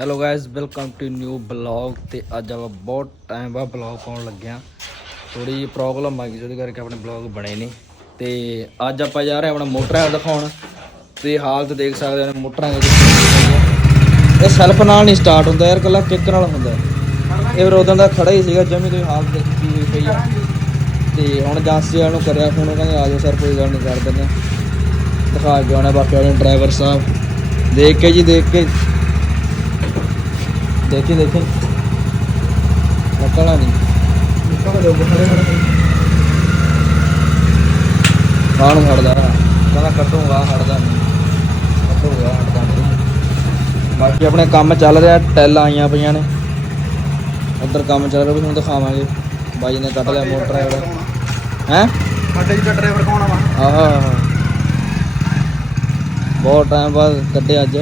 Hello guys welcome to new blog ਤੇ ਅੱਜ ਆਪਾਂ ਬਹੁਤ ਟਾਈਮ ਬਾਅਦ ਬਲੌਗ ਪਾਉਣ ਲੱਗਿਆ ਥੋੜੀ ਜਿਹੀ ਪ੍ਰੋਬਲਮ ਆ ਗਈ ਜਿਹਦੇ ਕਰਕੇ ਆਪਣੇ ਬਲੌਗ ਬਣੇ ਨਹੀਂ ਤੇ ਅੱਜ ਆਪਾਂ ਜਾ ਰਹੇ ਹਾਂ ਆਪਣਾ ਮੋਟਰਸਾਈਕਲ ਦਿਖਾਉਣ। ਤੇ ਹਾਲਤ ਦੇਖ ਸਕਦੇ ਹੋ ਮੋਟਰਸਾਈਕਲ ਦੀ ਇਹ ਸੈਲਫ ਨਾਲ ਨਹੀਂ ਸਟਾਰਟ ਹੁੰਦਾ ਯਾਰ ਕੱਲਾ ਕਿੱਕ ਨਾਲ ਹੁੰਦਾ। ਇਹ ਫਿਰ ਉਦੋਂ ਦਾ ਖੜਾ ਹੀ ਸੀਗਾ ਜਮੀ ਕੋਈ ਹਾਲਤ ਦੇਖੀ ਹੋਈ ਪਈ ਆ ਤੇ ਹੁਣ ਜਾਂਸੀ ਵਾਲ ਨੂੰ ਕਰਿਆ ਫੋਨ ਉਹ ਕਹਿੰਦੇ, ਆ ਜਾਓ ਸਰ ਕੋਈ ਗੱਲ ਨਹੀਂ ਕਰ ਦਿੰਦੇ ਦਿਖਾ ਕੇ ਆਉਣਾ ਬਾਕੀ ਵਾਲੇ ਡਰਾਈਵਰ ਸਾਹਿਬ। ਦੇਖ ਕੇ ਜੀ, ਦੇਖ ਕੇ। ਦੇਖੀ ਦੇਖੀ ਨਿਕਲਣਾ ਨਹੀਂ ਬਾਹਰ ਨੂੰ ਹਟਦਾ ਕਹਿੰਦਾ ਕੱਟੂਗਾ ਹਟਦਾ ਨਹੀਂ ਕੱਟੂਗਾ ਹਟਦਾ ਨਹੀਂ ਬਾਕੀ ਆਪਣੇ ਕੰਮ ਚੱਲ ਰਿਹਾ ਟੈਲਾਂ ਆਈਆਂ ਪਈਆਂ ਨੇ ਉਧਰ ਕੰਮ ਚੱਲ ਰਿਹਾ ਵੀ ਤੁਹਾਨੂੰ ਦਿਖਾਵਾਂਗੇ ਬਾਈ ਨੇ ਕੱਟ ਲਿਆ ਮੋਟਰ ਹੈ ਹੈ ਸਾਡੇ ਜੀ ਡਰਾਈਵਰ ਕੌਣ ਆ ਆਹਾ। ਬਹੁਤ ਟਾਈਮ ਬਾਅਦ ਕੱਢਿਆ ਅੱਜ।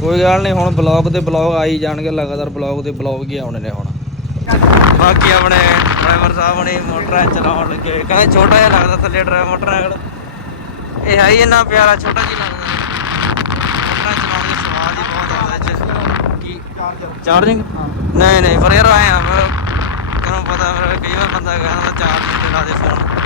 ਕੋਈ ਗੱਲ ਨਹੀਂ, ਹੁਣ ਬਲੌਗ ਤੇ ਬਲੌਗ ਆਈ ਜਾਣਗੇ, ਲਗਾਤਾਰ ਬਲੌਗ ਤੇ ਬਲੌਗ ਹੀ ਆਉਣੇ ਨੇ ਹੁਣ। ਬਾਕੀ ਆਪਣੇ ਡਰਾਈਵਰ ਸਾਹਿਬ ਨੇ ਮੋਟਰਾਂ ਚਲਾਉਣ ਲੱਗੇ। ਕਹਿੰਦੇ ਛੋਟਾ ਜਿਹਾ ਲੱਗਦਾ ਥੱਲੇ ਡਰਾਈਵਰ ਮੋਟਰ ਇਹ ਹੈ ਹੀ ਇੰਨਾ ਪਿਆਰਾ, ਛੋਟਾ ਜਿਹਾ ਲੱਗਦਾ। ਮੋਟਰਾਂ ਚਲਾਉਣ ਦੇ ਸਵਾਦ ਹੀ ਬਹੁਤ ਆਉਂਦਾ ਚ। ਕੀ? ਚਾਰਜਿੰਗ ਨਹੀਂ ਨਹੀਂ, ਪਰ ਯਾਰ ਆਏ ਆ, ਫਿਰ ਤੈਨੂੰ ਪਤਾ ਫਿਰ ਕਈ ਵਾਰ ਬੰਦਾ ਕਹਿੰਦਾ ਚਾਰਜਿੰਗ ਤੇ ਲਾ ਦੇ ਫੋਨ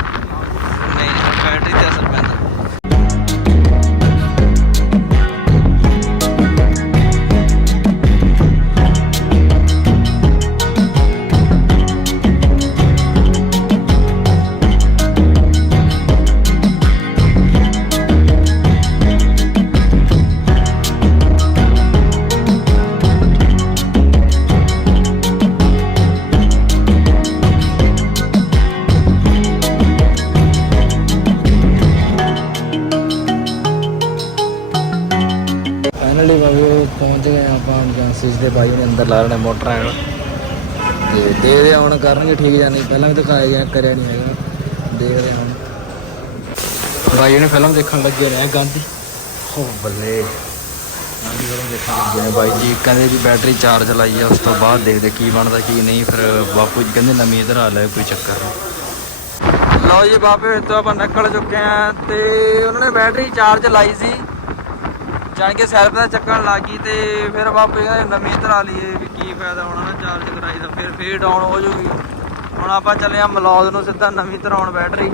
ਪਹੁੰਚ ਗਏ ਆਪਾਂ ਏਜੰਸੀਜ਼ ਦੇ ਬਾਈ ਨੇ ਅੰਦਰ ਲਾ ਨੇ ਮੋਟਰਾਂ ਤੇ ਦੇਖਦੇ ਹੁਣ ਕਰਨਗੇ ਠੀਕ ਜਾਂ ਨਹੀਂ? ਪਹਿਲਾਂ ਵੀ ਦਿਖਾਇਆ ਗਿਆ ਕਰਿਆ ਨਹੀਂ ਹੈਗਾ। ਦੇਖਦੇ ਹਾਂ ਹੁਣ। ਬਾਈ ਨੇ ਫਿਲਮ ਦੇਖਣ ਲੱਗੇ ਨੇ ਗਾਂਧੀ। ਹੋ ਬੱਲੇ। ਗਾਂਧੀ ਫਿਲਮ ਦੇਖਣ ਲੱਗੇ ਨੇ ਬਾਈ ਜੀ ਕਹਿੰਦੇ ਵੀ ਬੈਟਰੀ ਚਾਰਜ ਲਾਈ ਆ ਉਸ ਤੋਂ ਬਾਅਦ ਦੇਖਦੇ ਕੀ ਬਣਦਾ ਕੀ ਨਹੀਂ। ਫਿਰ ਬਾਪੂ ਜੀ ਕਹਿੰਦੇ ਨਵੀਂ ਇਧਰ ਆ ਲੈ ਕੋਈ ਚੱਕਰ ਨਹੀਂ। ਲਓ ਜੀ ਬਾਬੇ ਤੋਂ ਆਪਾਂ ਨਿਕਲ ਚੁੱਕੇ ਆ ਤੇ ਉਹਨਾਂ ਨੇ ਬੈਟਰੀ ਚਾਰਜ ਲਾਈ ਸੀ। ਜਾਣ ਕੇ ਸੈਲਫ ਦਾ ਚੱਕਣ ਲੱਗੀ ਤੇ ਫਿਰ ਬਾਪੇ ਕਹਿੰਦੇ ਨਵੀਂ ਧਰਾ ਲਈਏ ਵੀ ਕੀ ਫਾਇਦਾ ਹੋਣਾ ਨਾ ਚਾਰਜ ਕਰਾਈ ਦਾ, ਫਿਰ ਫੇਰ ਡਾਊਨ ਹੋ ਜੂਗੀ ਹੁਣ ਆਪਾਂ ਚੱਲੇ ਆ ਮਲੌਦ ਨੂੰ ਸਿੱਧਾ ਨਵੀਂ ਧਰਾਉਣ ਬੈਟਰੀ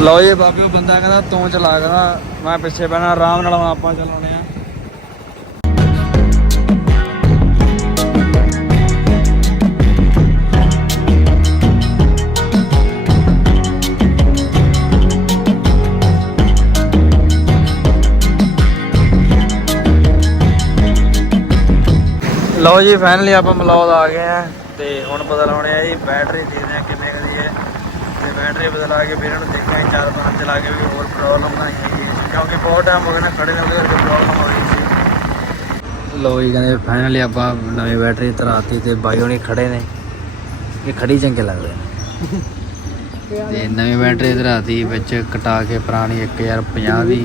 ਲਓ ਜੀ ਬਾਬੇ, ਉਹ ਬੰਦਾ ਕਹਿੰਦਾ ਤੂੰ ਚਲਾ ਕਹਿੰਦਾ, ਮੈਂ ਪਿੱਛੇ ਬਹਿਣਾ, ਆਰਾਮ ਨਾਲ ਹੁਣ ਆਪਾਂ ਚਲਾਉਣੇ ਆ। ਲਓ ਜੀ ਫਾਈਨਲੀ ਆਪਾਂ ਮਲੌਦ ਆ ਗਏ ਆ ਤੇ ਹੁਣ ਪਤਾ ਆ ਜੀ ਬੈਟਰੀ ਦੇਖਦੇ ਆ ਕਿੰਨੇ ਕੁ ਹੈ। ਤੇ ਬੈਟਰੀ ਬਦਲਾ ਕੇ ਫਿਰ ਇਹਨੂੰ ਦੇਖਾਂਗੇ ਚਾਰ ਪੰਜ ਚਲਾ ਕੇ ਵੀ ਹੋਰ ਪ੍ਰੋਬਲਮ ਨਾ ਆਈ ਕਿਉਂਕਿ ਬਹੁਤ ਟਾਈਮ ਹੋ ਗਿਆ ਨਾ ਖੜੇ ਨੇ ਉਹਦੇ ਪ੍ਰੋਬਲਮ ਹੋ ਰਹੀ ਸੀ। ਲਓ ਜੀ, ਕਹਿੰਦੇ ਫਾਈਨਲੀ ਆਪਾਂ ਨਵੀਂ ਬੈਟਰੀ ਧਰਾਤੀ ਤੇ ਬਾਈ ਹੋਣੀ ਖੜੇ ਨੇ। ਇਹ ਖੜੀ ਚੰਗੇ ਲੱਗਦੇ ਨੇ। ਤੇ ਨਵੀਂ ਬੈਟਰੀ ਧਰਾਤੀ ਵਿੱਚ ਕਟਾ ਕੇ ਪੁਰਾਣੀ 1050 ਦੀ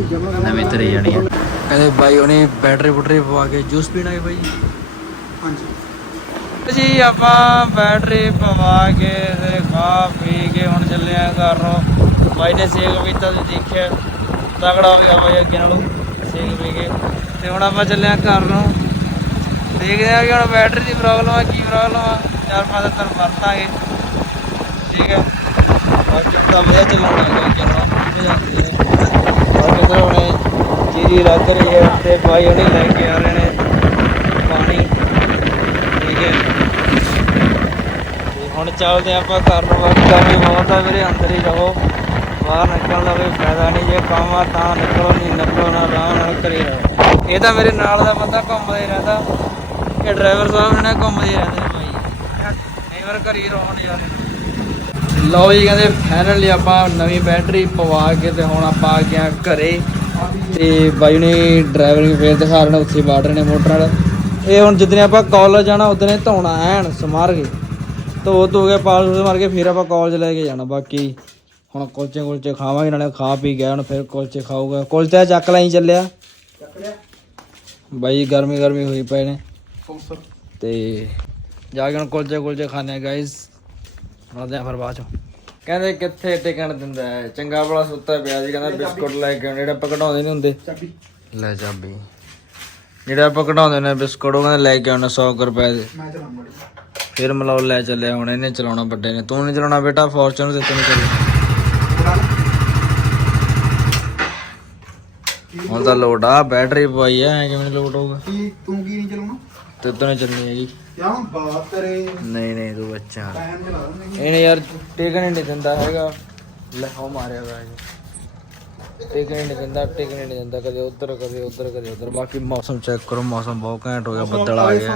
ਨਵੀਂ ਧਰੀ ਜਾਣੀ ਹੈ। ਕਹਿੰਦੇ ਬਾਈ ਹੋਣੀ ਬੈਟਰੀ ਬੁਟਰੀ ਪਵਾ ਕੇ ਜੂਸ ਪੀਣਾ ਹੈ ਬਾਈ। ਹਾਂਜੀ। ਜੀ, ਆਪਾਂ ਬੈਟਰੀ ਪਵਾ ਕੇ ਤੇ ਖਾ ਪੀ ਕੇ ਹੁਣ ਚੱਲੇ ਆ ਘਰ ਨੂੰ। ਬਾਈ ਨੇ ਸੇਕ ਪੀਤਾ ਤੇ ਦੇਖਿਆ। ਤਗੜਾ ਹੋ ਗਿਆ ਬਾਈ ਅੱਗੇ ਨਾਲੋਂ, ਸੇਕ ਪੀ ਕੇ। ਤੇ ਹੁਣ ਆਪਾਂ ਚੱਲੇ ਆ ਘਰ ਨੂੰ। ਦੇਖਦੇ ਆ ਕਿ ਹੁਣ ਬੈਟਰੀ ਦੀ ਪ੍ਰੋਬਲਮ ਆ, ਕੀ ਪ੍ਰੋਬਲਮ ਆ। ਚਾਰ ਪੰਜ ਦਿਨ ਵਰਤਾਂਗੇ। ਠੀਕ ਹੈ ਤਾਂ ਵਧੀਆ ਚੱਲਣ ਲੱਗਾ ਚਲੋ ਬਾਕੀ ਤਾਂ ਹੁਣੇ ਜੀਰੀ ਲੱਗ ਰਹੀ ਹੈ, ਤੇ ਬਾਈ ਹੁਣੇ ਲੈ ਕੇ ਆ ਰਹੇ ਨੇ। ਤੇ ਹੁਣ ਚੱਲਦੇ ਆਪਾਂ ਘਰ ਨੂੰ ਵੀ ਬਹੁਤ ਆ ਵੀਰੇ, ਅੰਦਰ ਹੀ ਰਹੋ। ਬਾਹਰ ਨਿਕਲਣ ਦਾ ਕੋਈ ਫਾਇਦਾ ਨਹੀਂ, ਜੇ ਕੰਮ ਆ ਤਾਂ ਨਿਕਲੋ, ਨਹੀਂ ਨਿਕਲੋ ਨਾ ਆਰਾਮ ਨਾਲ ਘਰੇ ਰਹੋ। ਇਹ ਤਾਂ ਮੇਰੇ ਨਾਲ ਦਾ ਬੰਦਾ ਘੁੰਮਦਾ ਹੀ ਰਹਿੰਦਾ। ਇਹ ਡਰਾਈਵਰ ਸਾਹਿਬ ਨੇ ਘੁੰਮਦੇ ਹੀ ਰਹਿੰਦੇ ਨੇ ਭਾਈ ਕਈ ਵਾਰ ਘਰੇ ਹੀ ਰਹੋ ਨਜ਼ਾਰੇ ਲਓ ਜੀ, ਕਹਿੰਦੇ ਫਾਈਨਲੀ ਆਪਾਂ ਨਵੀਂ ਬੈਟਰੀ ਪਵਾ ਕੇ ਤੇ ਹੁਣ ਆਪਾਂ ਆ ਗਏ ਘਰੇ। ਤੇ ਬਾਈ ਨੇ ਡਰਾਈਵਰਿੰਗ ਫੇਰ ਦਿਖਾ ਰਹੇ ਨੇ, ਉੱਥੇ ਬਾੜ ਰਹੇ ਨੇ ਮੋਟਰ ਨਾਲ ਇਹ ਹੁਣ ਜਿੱਦਨੇ ਆਪਾਂ ਕਾਲਜ ਜਾਣਾ ਉਦਨੇ ਧੋਣਾ ਐਨ ਸਮਾਰ ਕੇ ਧੋ ਧੋ ਕੇ ਪਾਲ ਮਾਰ ਕੇ ਫਿਰ ਆਪਾਂ ਕਾਲਜ ਲੈ ਕੇ ਜਾਣਾ। ਬਾਕੀ ਹੁਣ ਕੁਲਚੇ ਕੁਲਚੇ ਖਾਵਾਂਗੇ ਨਾਲੇ ਖਾ ਪੀ ਗਿਆ ਹੁਣ ਫਿਰ ਕੁਲਚੇ ਖਾਊਗਾ। ਕੁਲਚਾ ਚੱਕ ਲਈ ਚੱਲਿਆ। ਚੱਕ ਲਿਆ। ਬਾਈ ਗਰਮੀ ਗਰਮੀ ਹੋਈ ਪਏ ਨੇ। ਤੇ ਜਾ ਕੇ ਹੁਣ ਕੁਲਚੇ ਕੁਲਚੇ ਖਾਣੇ ਗਾਇਸ ਮਿਲਦੇ ਆ ਫਿਰ ਬਾਅਦ ਚੋਂ। ਕਹਿੰਦੇ ਕਿੱਥੇ ਟਿਕਣ ਦਿੰਦਾ ਹੈ? ਚੰਗਾ ਬੜਾ ਸੁੱਤਾ ਪਿਆ ਸੀ ਕਹਿੰਦਾ ਬਿਸਕੁਟ ਲੈ ਕੇ ਆਉਣੇ ਜਿਹੜੇ ਆਪਾਂ ਕਢਾਉਂਦੇ ਨਹੀਂ ਹੁੰਦੇ। ਚਾਬੀ। ਲੈ ਚਾਬੀ। ਜਿਹੜੇ ਆਪਾਂ ਕਢਾਉਂਦੇ ਨੇ ਬਿਸਕੁਟ ਉਹ ਕਹਿੰਦੇ ਲੈ ਕੇ ਆਉਣਾ 100 ਕੁ ਰੁਪਏ ਦੇ। ਮੈਂ ਚਲਾਉਂਗਾ ਫਿਰ ਮਲਾਉ ਲੈ ਚੱਲਿਆ ਹੁਣ ਇਹਨੇ ਚਲਾਉਣਾ ਵੱਡੇ ਨੇ। ਤੂੰ ਨਹੀਂ ਚਲਾਉਣਾ ਬੇਟਾ ਫੋਰਚੂਨਰ ਤੇ ਤੈਨੂੰ ਚੱਲ ਹੁਣ ਤਾਂ ਲੋਡ ਆ ਬੈਟਰੀ ਪਵਾਈ ਆ ਐ ਕਿਵੇਂ ਲੋਡ ਹੋਊਗਾ? ਕੀ ਤੂੰ ਕੀ ਨਹੀਂ ਚਲਾਉਣਾ? ਤੇ ਤੂੰ ਨਹੀਂ ਚੱਲਣੀ ਹੈਗੀ। ਕਿਉਂ ਬਾਤ ਕਰੇ। ਨਹੀਂ ਨਹੀਂ ਤੂੰ ਬੱਚਾ। ਇਹਨੇ ਯਾਰ ਟਿਕਣ ਨਹੀਂ ਦਿੰਦਾ ਹੈਗਾ। ਲੈ ਹੋ ਮਾਰਿਆ ਵਾ ਟਿਕਣ ਨਹੀਂ ਦਿੰਦਾ ਟਿਕਣ ਨਹੀਂ ਦਿੰਦਾ ਕਦੇ ਉੱਧਰ ਕਦੇ ਉੱਧਰ ਕਦੇ ਉੱਧਰ। ਬਾਕੀ ਮੌਸਮ ਚੈੱਕ ਕਰੋ ਮੌਸਮ ਬਹੁਤ ਘੈਂਟ ਹੋ ਗਿਆ ਬੱਦਲ ਆ ਗਿਆ।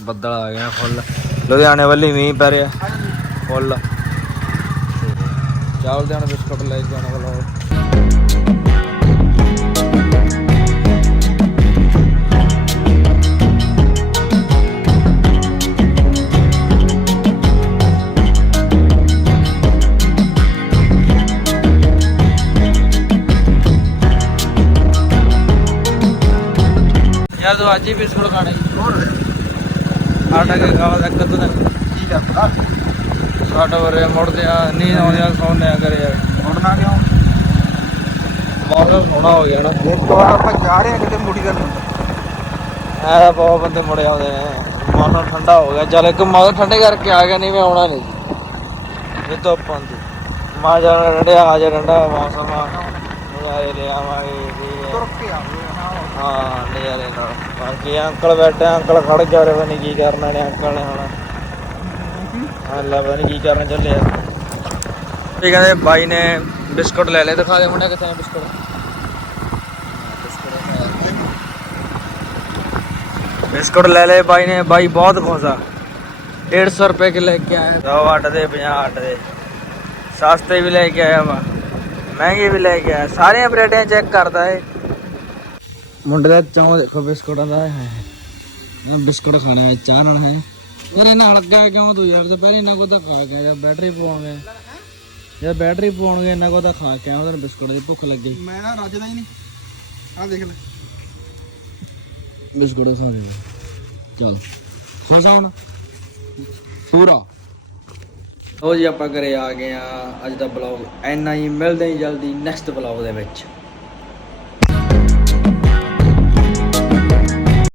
ਬੱਦਲ ਆ ਗਿਆ ਫੁੱਲ। ਲੁਧਿਆਣੇ ਵੱਲੀ ਮੀਂਹ ਪੈ ਰਿਹਾ। ਫੁੱਲ। ਚਾਵਲ ਦੇ ਨਾਲ ਬਿਸਕੁਟ ਲੈ ਕੇ ਆਉਣਾ ਵਾਲਾ। ਯਾਰ ਤੂੰ ਅੱਜ ਹੀ ਬਿਸਕੁਟ ਖਾਣੇ ਆਟਾ ਕੇ ਖਾਵਾ ਦਾ ਕਦੋਂ ਤੱਕ ਕੀ ਕਰਦਾ? ਸਾਡਾ ਵਰੇ ਮੁੜਦੇ ਆ ਨੀਂਦ ਆਉਂਦੀ ਆ ਸੌਂਦੇ ਆ ਕਰੇ ਯਾਰ ਮੁੜਨਾ ਕਿਉਂ? ਮੌਸਮ ਸੋਹਣਾ ਹੋ ਗਿਆ ਨਾ। ਇਸ ਤੋਂ ਬਾਅਦ ਆਪਾਂ ਜਾ ਰਹੇ ਹਾਂ ਕਿਤੇ ਮੁੜੀ ਕਰਨ। ਐ ਤਾਂ ਬਹੁਤ ਬੰਦੇ ਮੁੜੇ ਆਉਂਦੇ ਨੇ। ਮੌਸਮ ਠੰਡਾ ਹੋ ਗਿਆ। ਚੱਲ ਇੱਕ ਮੌਸਮ ਠੰਡੇ ਕਰਕੇ ਆ ਗਿਆ ਨਹੀਂ ਮੈਂ ਆਉਣਾ ਨਹੀਂ। ਇਹ ਤੋਂ ਪੰਦੀ ਮਾ ਜਾਣਾ ਠੰਡਿਆ ਆ ਜਾ ਠੰਡਾ ਮੌਸਮ ਆ। ਨਜ਼ਾਰੇ ਲੈ ਆਵਾਂਗੇ ਠੀਕ ਤੁਰ ਹੈ ਕੇ ਆਉਂਦੇ ਹਾਂ ਨਜ਼ਾਰੇ ਨਾਲ ਬਾਕੀ ਅੰਕਲ ਬੈਠੇ ਅੰਕਲ ਖੜ ਗਿਆ ਰੇ ਬਣੀ ਕੀ ਕਰਨਾ ਨੇ ਅੰਕਲ ਨੇ ਹੁਣ। ਅੱਲਾ ਪਤਾ ਕੀ ਕਰਨ ਚੱਲੇ ਆ। ਇਹ ਕਹਿੰਦੇ ਬਾਈ ਨੇ ਬਿਸਕੁਟ ਲੈ ਲਏ, ਦਿਖਾ ਦੇ ਮੁੰਡਾ ਕਿੱਥੇ ਨੇ ਬਿਸਕੁਟ। ਬਿਸਕੁਟ ਲੈ ਲਏ ਬਾਈ ਨੇ, ਬਾਈ ਬਹੁਤ ਖੁਸ਼ ਆ। 150 ਰੁਪਏ ਕੇ ਲੈ ਕੇ ਆਇਆ। ਦੋ ਅੱਟ ਦੇ 50 ਅੱਟ ਦੇ। ਸਸਤੇ ਵੀ ਲੈ ਕੇ ਆਇਆ ਵਾ, ਮਹਿੰਗੇ ਵੀ ਲੈ ਕੇ ਆਇਆ। ਸਾਰੀਆਂ ਵੈਰਾਈਟੀਆਂ ਚੈੱਕ ਕਰਦਾ ਏ। ਮੁੰਡੇ ਦਾ ਚਾਹ ਦੇਖੋ ਬਿਸਕੁਟਾਂ ਦਾ ਹੈ। ਨਾ ਬਿਸਕੁਟ ਖਾਣੇ ਆ ਚਾਹ ਨਾਲ ਹੈ। ਯਾਰ ਇਹਨਾਂ ਲੱਗਾ ਕਿਉਂ ਤੂੰ ਯਾਰ? ਦੁਪਹਿਰੇ ਇਹਨਾਂ ਕੋ ਤਾਂ ਖਾ ਕੇ ਯਾਰ ਬੈਟਰੀ ਪਵਾਉਂਗੇ ਯਾਰ ਬੈਟਰੀ ਪਵਾਉਣਗੇ ਇਹਨਾਂ ਕੋ ਤਾਂ ਖਾ ਕੇ ਆਉਂਦਾ ਬਿਸਕੁਟ ਦੀ ਭੁੱਖ ਲੱਗੀ। ਮੈਂ ਨਾ ਰੱਜਦਾ ਹੀ ਨਹੀਂ। ਆਹ ਦੇਖ ਲੈ। ਬਿਸਕੁਟ ਖਾ ਦੇ ਚਲ। ਖਾਸਾ ਹੁਣ। ਪੂਰਾ। ਉਹ ਜੀ ਆਪਾਂ ਘਰੇ ਆ ਗਏ ਆ। ਅੱਜ ਦਾ ਬਲੌਗ ਐਨਾ ਹੀ। ਮਿਲਦੇ ਹੀ ਜਲਦੀ ਨੈਕਸਟ ਬਲੌਗ ਦੇ ਵਿੱਚ।